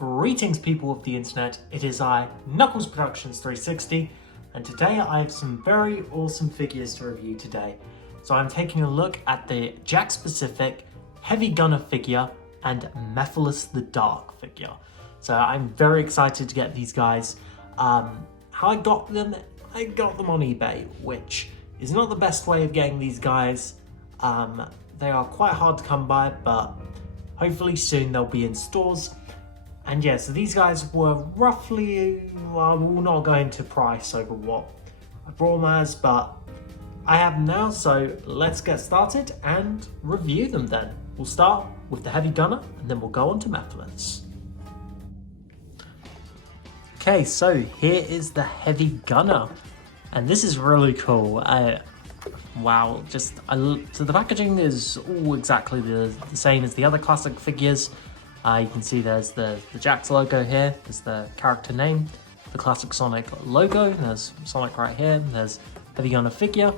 Greetings people of the internet, it is I, Knuckles Productions 360, and today I have some very awesome figures to review today. So I'm taking a look at the Jakks specific Heavy Gunner figure and Mephiles the Dark figure. So I'm very excited to get these guys. How I got them on eBay, which is not the best way of getting these guys. They are quite hard to come by, but hopefully soon they'll be in stores. And yeah, so these guys were roughly, well, we'll not go into price over what I brought them as, but I have them now, so let's get started and review them then. We'll start with the Heavy Gunner, and then we'll go on to Mephiles. Okay, so here is the Heavy Gunner, and this is really cool. Wow, so the packaging is all exactly the same as the other classic figures. You can see there's the Jakks logo here, there's the character name, the classic Sonic logo, there's Sonic right here, there's Heavy Gunner figure.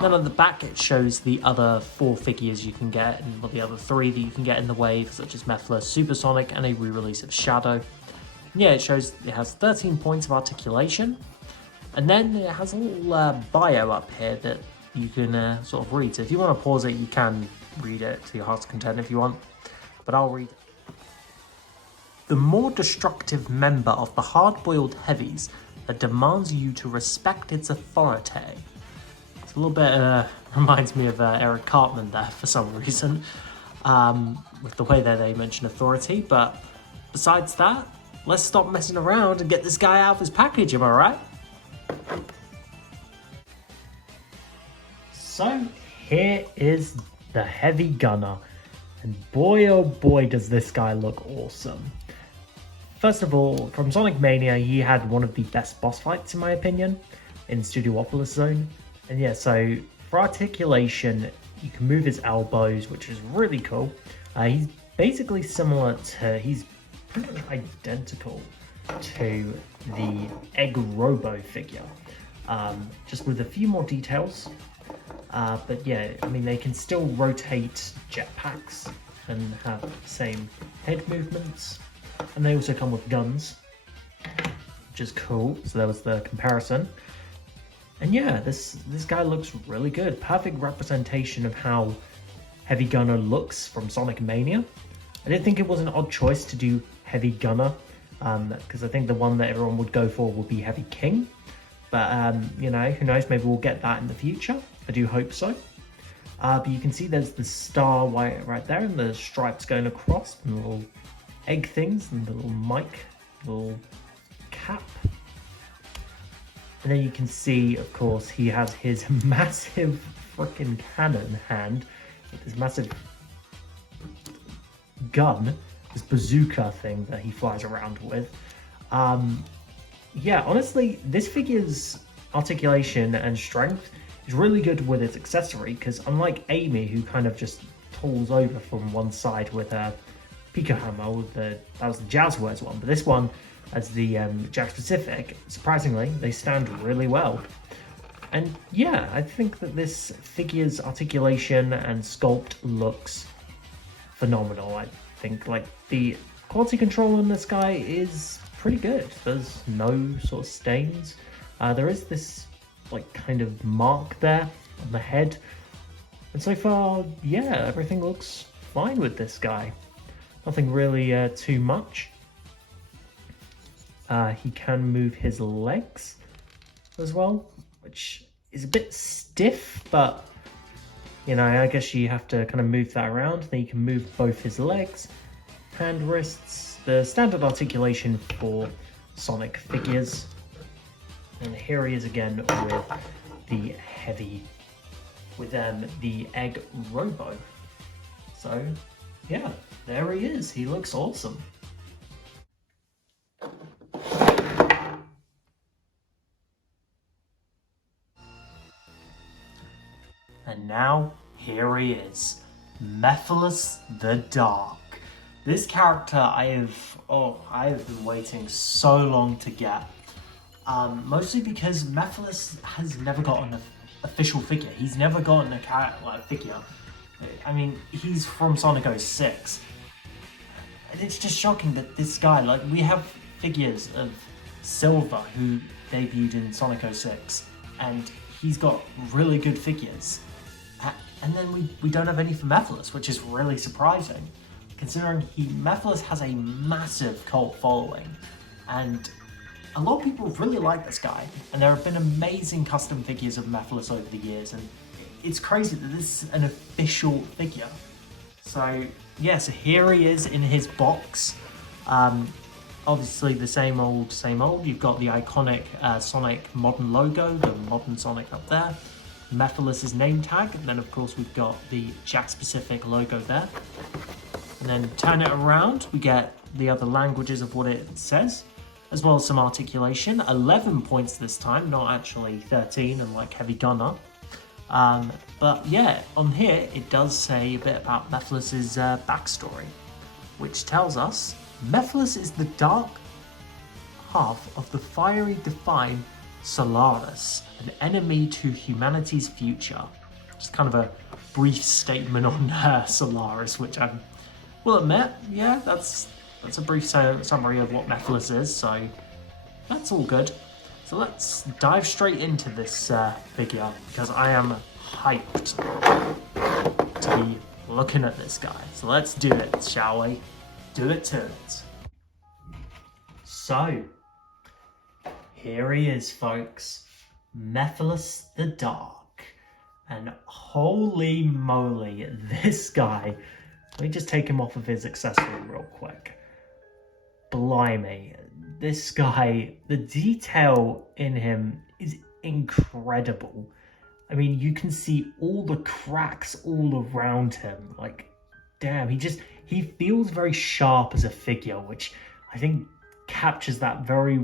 Then on the back it shows the other 4 figures you can get, and the other 3 that you can get in the wave, such as Mephiles, Super Sonic, and a re-release of Shadow. And yeah, it shows it has 13 points of articulation. And then it has a little bio up here that you can sort of read. So if you want to pause it, you can read it to your heart's content if you want. But I'll read it. The more destructive member of the hard-boiled heavies that demands you to respect its authority. It's a little bit, reminds me of Eric Cartman there for some reason. With the way that they mention authority. But besides that, let's stop messing around and get this guy out of his package, am I right? So here is the Heavy Gunner, and boy oh boy does this guy look awesome. First of all, from Sonic Mania, he had one of the best boss fights in my opinion in Studiopolis Zone. And yeah, so for articulation, you can move his elbows, which is really cool. He's basically similar to, he's pretty much identical to the Egg Robo figure, just with a few more details. But yeah, I mean, they can still rotate jetpacks and have the same head movements, and they also come with guns, which is cool. So that was the comparison. And yeah, this guy looks really good. Perfect representation of how Heavy Gunner looks from Sonic Mania. I didn't think it was an odd choice to do Heavy Gunner, because I think the one that everyone would go for would be Heavy King. But, you know, who knows, maybe we'll get that in the future. I do hope so. But you can see there's the star right there, and the stripes going across, and the little egg things, and the little mic, little cap. And then you can see, of course, he has his massive freaking cannon hand with this massive gun, this bazooka thing that he flies around with. Yeah, honestly, this figure's articulation and strength is really good with its accessory, because unlike Amy, who kind of just tolls over from one side with a Pico Hammer, that was the Jazzwares one, but this one, as the Jakks specific, surprisingly, they stand really well. And yeah, I think that this figure's articulation and sculpt looks phenomenal. I think like the quality control on this guy is pretty good. There's no sort of stains. There is this like kind of mark there on the head, and so far, yeah, everything looks fine with this guy. Nothing really too much. He can move his legs as well, which is a bit stiff, but you know, I guess you have to kind of move that around. Then you can move both his legs, hand, wrists, the standard articulation for Sonic figures. And here he is again with the the Egg Robo. So yeah, there he is. He looks awesome. And now, here he is, Mephiles the Dark. This character I have been waiting so long to get. Mostly because Mephiles has never gotten an official figure. He's never gotten a figure. I mean, he's from Sonic 06. And it's just shocking that this guy, like, we have figures of Silver, who debuted in Sonic 06, and he's got really good figures. And then we don't have any for Mephiles, which is really surprising, considering Mephiles has a massive cult following, and a lot of people really like this guy, and there have been amazing custom figures of Mephiles over the years, and it's crazy that this is an official figure. So yeah, so here he is in his box. Obviously the same old, same old. You've got the iconic Sonic modern logo, the modern Sonic up there, Mephiles' name tag, and then of course we've got the Jakks specific logo there. And then turn it around, we get the other languages of what it says, as well as some articulation. 11 points this time, not actually 13 and like Heavy Gunner. But yeah, on here it does say a bit about Mephiles' backstory, which tells us Mephiles is the dark half of the fiery divine Solaris, an enemy to humanity's future. Just kind of a brief statement on Solaris, which I will admit, yeah, that's a brief summary of what Mephiles is, so that's all good. So let's dive straight into this figure, because I am hyped to be looking at this guy. So let's do it, shall we? Do it to it. So, here he is, folks. Mephiles the Dark. And holy moly, this guy. Let me just take him off of his accessory real quick. Blimey, this guy, the detail in him is incredible. I mean, you can see all the cracks all around him. Like, damn, he feels very sharp as a figure, which I think captures that very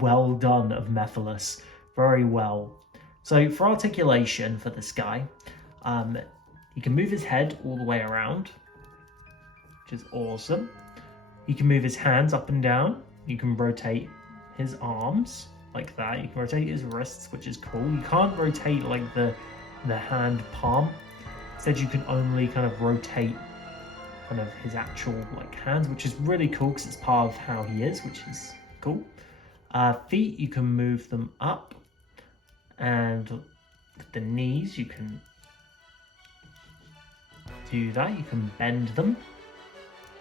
well done of Mephiles very well. So for articulation for this guy, you can move his head all the way around, which is awesome. You can move his hands up and down. You can rotate his arms like that. You can rotate his wrists, which is cool. You can't rotate like the hand palm. Instead, you can only kind of rotate kind of his actual like hands, which is really cool because it's part of how he is, which is cool. Feet, you can move them up, and the knees, you can do that. You can bend them.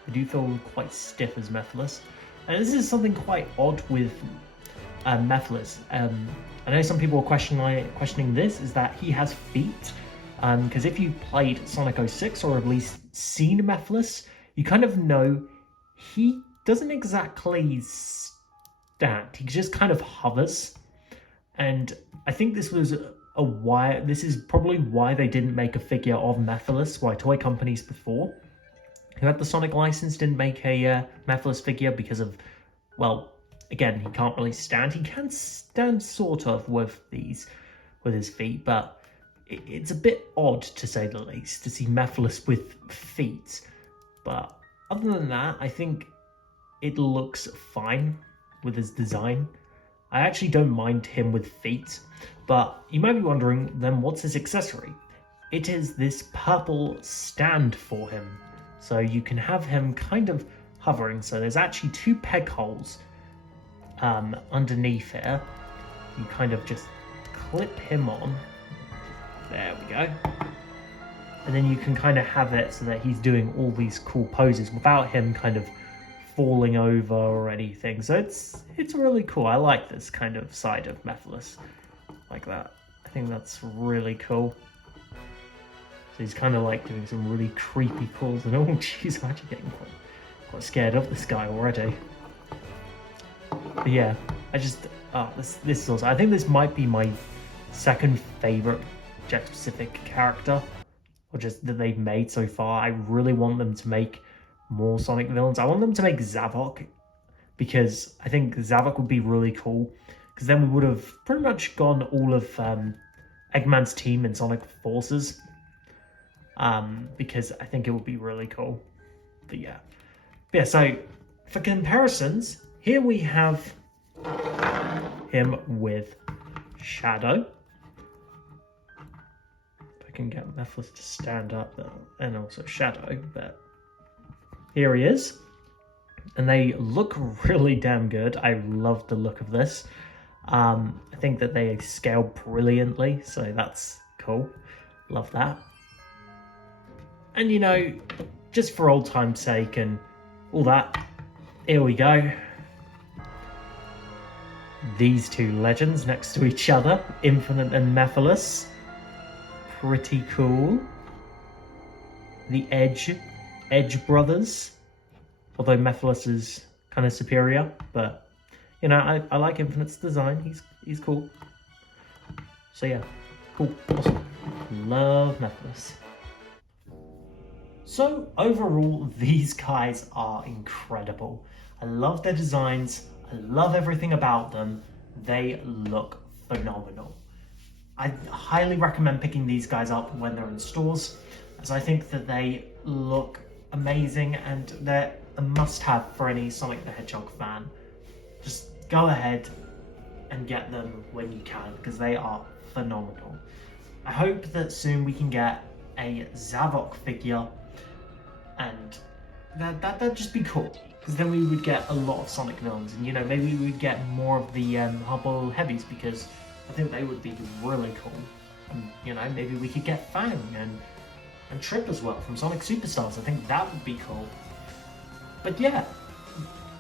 They do feel quite stiff as Mephiles. And this is something quite odd with Mephiles. I know some people are questioning this, is that he has feet. Because if you played Sonic 06 or at least seen Mephiles, you kind of know he doesn't exactly stand. He just kind of hovers. And I think this was this is probably why they didn't make a figure of Mephiles, why toy companies before who had the Sonic license didn't make a Mephiles figure, because of, well, again, he can't really stand. He can stand sort of with his feet, but it's a bit odd, to say the least, to see Mephiles with feet. But other than that, I think it looks fine with his design. I actually don't mind him with feet, but you might be wondering, then what's his accessory? It is this purple stand for him. So you can have him kind of hovering. So there's actually 2 peg holes underneath here. You kind of just clip him on. There we go. And then you can kind of have it so that he's doing all these cool poses without him kind of falling over or anything. So it's really cool. I like this kind of side of Mephiles like that. I think that's really cool. So he's kind of like doing some really creepy pulls, and oh jeez, I'm actually getting quite scared of this guy already. But yeah, this is awesome. I think this might be my second favorite Jakks specific character, or just that they've made so far. I really want them to make more Sonic villains. I want them to make Zavok, because I think Zavok would be really cool, because then we would have pretty much gone all of Eggman's team in Sonic Forces, because I think it would be really cool. But yeah, so for comparisons, here we have him with Shadow. If I can get Mephiles to stand up, and also Shadow, but here he is. and they look really damn good. I love the look of this. I think that they scale brilliantly, so that's cool. Love that. And you know, just for old time's sake and all that, here we go. These two legends next to each other, Infinite and Mephiles. Pretty cool. The Edge brothers. Although Mephiles is kind of superior, but you know, I like Infinite's design. He's cool. So yeah, cool, awesome. Love Mephiles. So overall, these guys are incredible. I love their designs. I love everything about them. They look phenomenal. I highly recommend picking these guys up when they're in stores, as I think that they look amazing and they're a must-have for any Sonic the Hedgehog fan. Just go ahead and get them when you can, because they are phenomenal. I hope that soon we can get a Zavok figure, and that'd just be cool, because then we would get a lot of Sonic villains, and you know, maybe we would get more of the hardball heavies, because I think they would be really cool. And you know, maybe we could get Fang and Trip as well from Sonic Superstars. I think that would be cool. But yeah,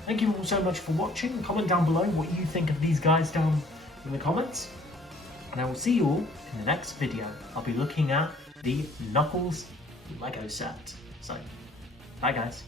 thank you all so much for watching. Comment down below what you think of these guys down in the comments. And I will see you all in the next video. I'll be looking at the Knuckles Lego set. So, bye guys.